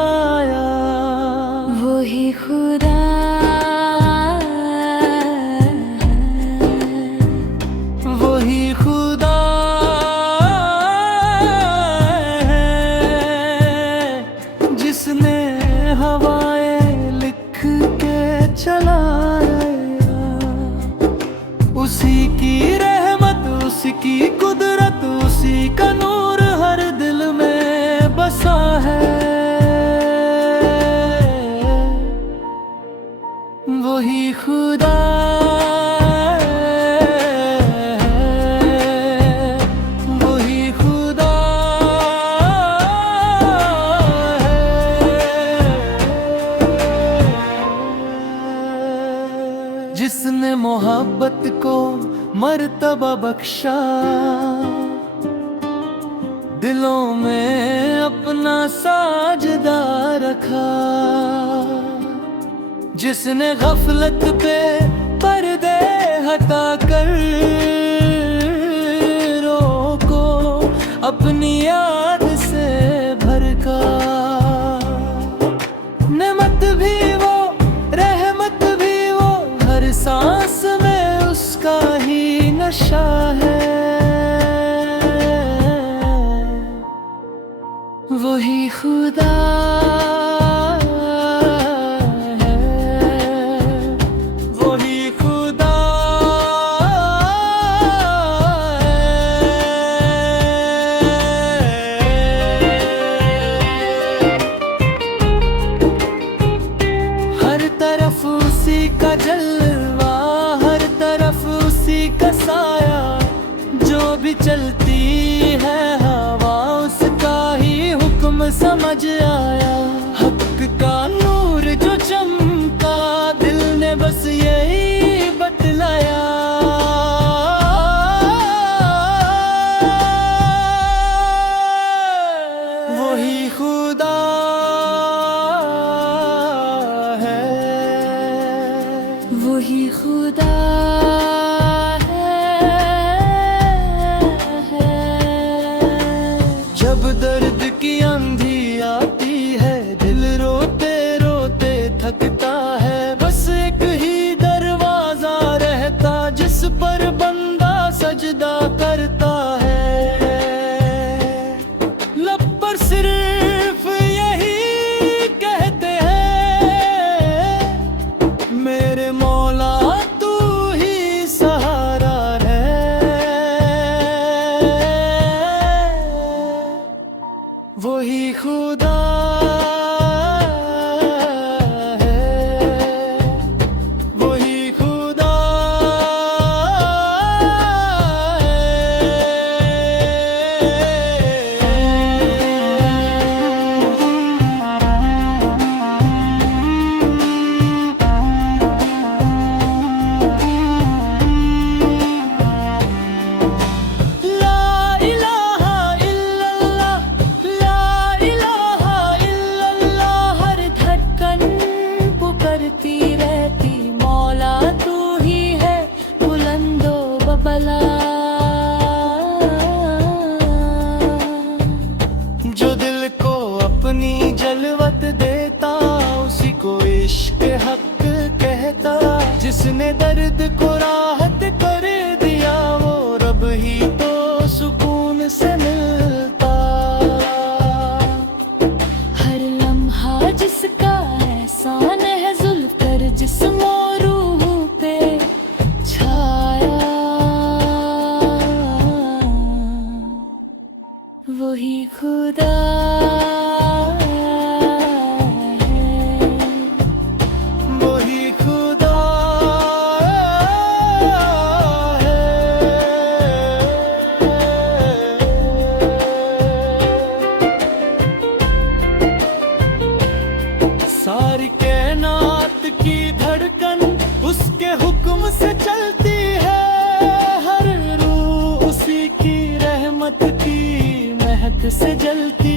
चलाया। वही खुदा वही खुदा है जिसने हवाएं लिख के चलाया। उसी की रहमत, उसकी कुदरत, उसी का नूर हर दिल में बसा है। वही खुदा वही खुदा जिसने मोहब्बत को मर्तबा बख्शा, दिलों में अपना साजदा रखा। जिसने गफलत पे पर्दे हटा कर रोको अपनी याद से भरका। नेमत भी वो, रहमत भी वो, हर सांस में उसका ही नशा है। वही खुदा है, वही खुदा है। हर तरफ उसी का जलवा, हर तरफ उसी का साया। जो भी चलती है हवा उसका ही हुक्म समझ आया। हक का नूर जो चमका, दिल ने बस यही बतलाया। वही खुदा है, वही खुदा जब दर्द की आंधी आती है, दिल रोते रोते थकता है। बस एक ही दरवाजा रहता जिस पर बंदा सजदा करता है। लब पर सिर्फ यही कहते हैं, मेरे मौला तू ही सहारा है। वही खुदा है, वही खुदा जो दिल को अपनी जलवत देता, उसी को इश्क हक कहता। जिसने दर्द को राहत कर दिया, वो रब ही तो सुकून से मिलता। हर लम्हा जिसका एहसान है, जुल्फ कर जिस्म और रूह पे छाया। वही खुदा है, वही खुदा है। सारी कायनात की धड़कन उसके हुक्म से चलती है। हर रूह उसी की रहमत की महक से जलती